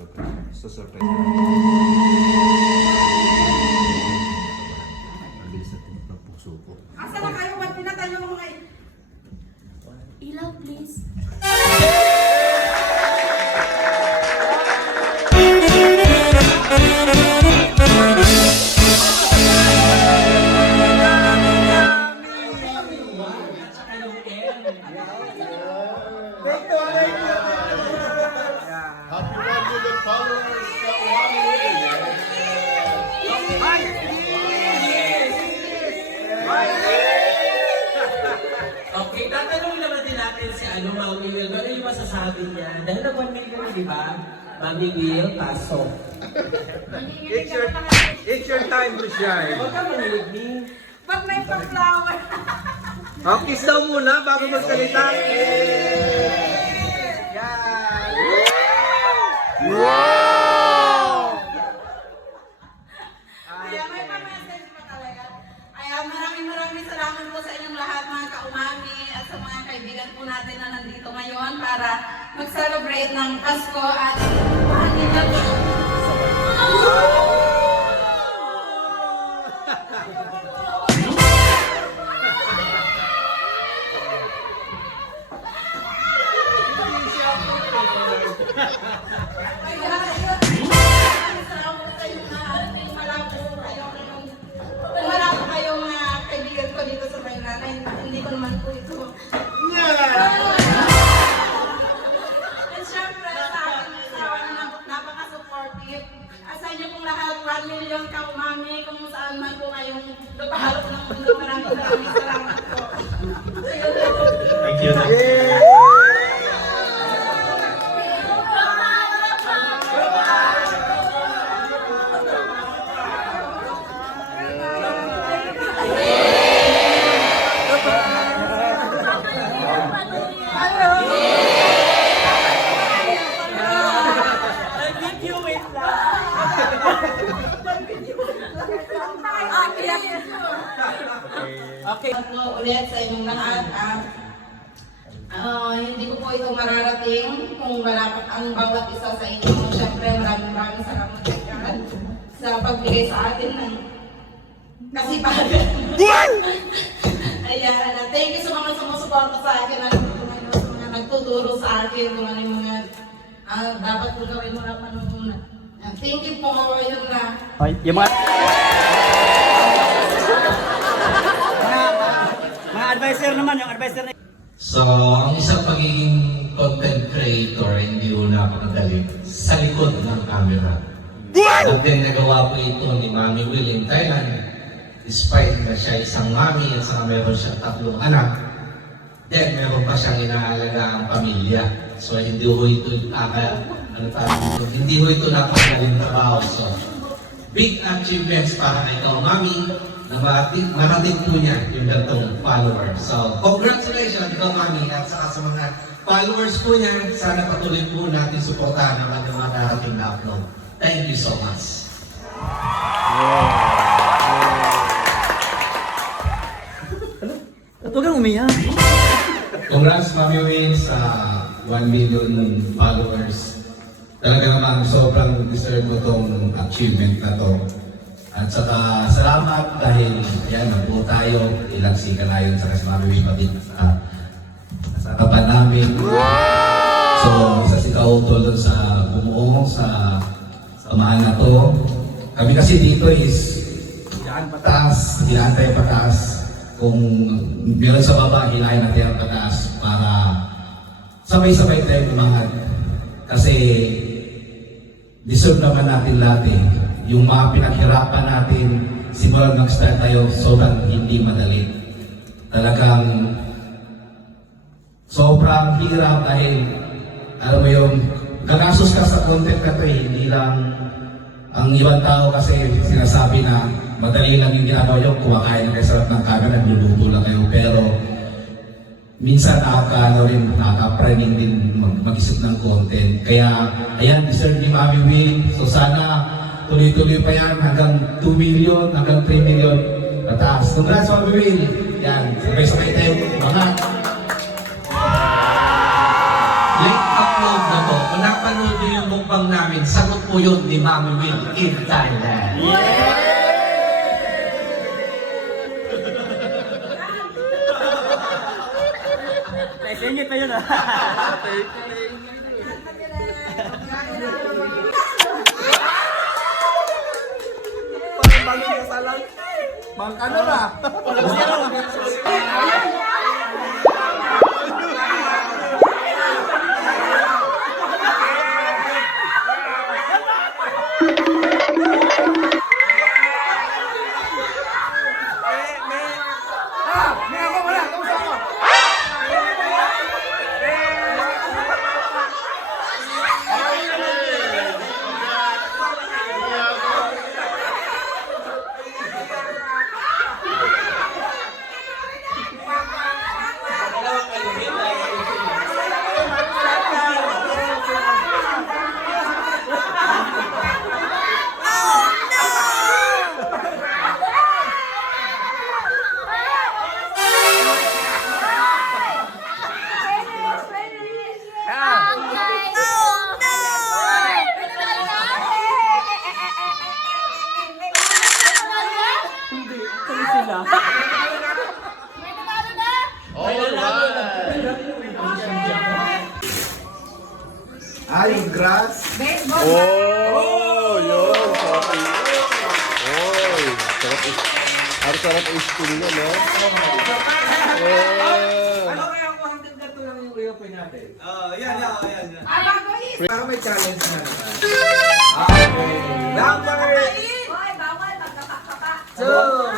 Susurprise. Ang bilis natin ng puso ko. Asa na kayo? Ba't pinatay yung mga ilaw, please. Happy 1 million followers, Kawami! Okay, tatanong naman din natin si Mami Will. Ano yung masasabi niya? Dahil na 1 million, di ba? Mami Will, pasok. It's your time to shine. Huwag ka manilig, Mi. Ba't may pa-flower? Kiss daw muna bago magsalita. Kaya may pa-message pa talaga. Kaya maraming salamat po sa inyong lahat mga kaumami at sa mga kaibigan po natin na nandito ngayon para mag-celebrate ng Pasko at bahagi na po. Hindi ko naman po ito. And syempre, sa aking asawa na napaka-supportive. Sa inyo pong lahat, 1 million kaumami, kung saan man po kayong lupaharap ng mundo. Maraming salamat po. Thank you. Okay. Po ulit sa inyong lahat. Hindi ko po ito mararating kung wala ang bawat isa sa inyo. Siyempre, maraming salamat sa God sa pagbigay sa atin ng kasipagan. Ayan, thank you sa mga sumusuporta sa akin, sa mga nagtuturo sa akin, kung ano yung mga dapat ko gawin mula panununa. Thank you po, yun na. Yung mga advisor naman, yung advisor na... So, ang isang pagiging content creator, hindi ko napakadali sa likod ng camera. At then, nagawa po ito ni Mami Will in Thailand. Despite na siya isang mami at saka meron siyang 3 anak, then meron pa siyang inaalaga ang pamilya. So, hindi ho ito hindi ho ito napakadaling trabaho. So, big achievements para kay Mami na marating po niya yung datong followers. So, congratulations ikaw Mami at saka sa mga followers po niya. Sana patuloy po natin suportahan ang ating mga darating na upload. Thank you so much. Ito kang umiyak. Congrats Mami Will sa 1 million followers. Talaga naman sobrang deserve mo itong achievement na to. At saka salamat dahil yan, nagbuo tayo. Ilang sika na yun sa Mami Will pabit sa kapan namin. So, isa si Kautol doon sa bumuo sa samahan na to. Kami kasi dito is hilaan pataas, hilaan tayo pataas. Kung meron sa baba, hilahin natin ang pataas para sabay-sabay tayo umangat. Kasi deserve naman natin lahat eh. Yung mga pinaghirapan natin, simulan mag-start tayo, sobrang hindi madali. Talagang sobrang hirap dahil alam mo yung gagastos ka sa content ka to eh. Hindi lang ang ibang tao kasi sinasabi na madali lang yung ginagawa nyo, kumakain na kayo sa harap ng camera, nagluluto lang kayo. Pero minsan nakaka-training din mag-isip ng content. Kaya ayan, deserve ni Mami Will. So sana tuloy-tuloy pa yan hanggang 2 million, hanggang 3 million pataas. Congrats Mami Will! Yan, sabay-sabay tayo, mga. Late upload na to. napanood niyo yung mukbang namin, sagot po yun ni Mami Will in Thailand. Singit pa yun ah. Bangka na na. Ay, yung grass. Oh, yun. Oy, sarap i-spoon nyo, no? Ano kaya kung hanggang ganito lang yung reopen natin? Yan. Ay, bago is. Para may challenge na. Bawal magkakapa. Two.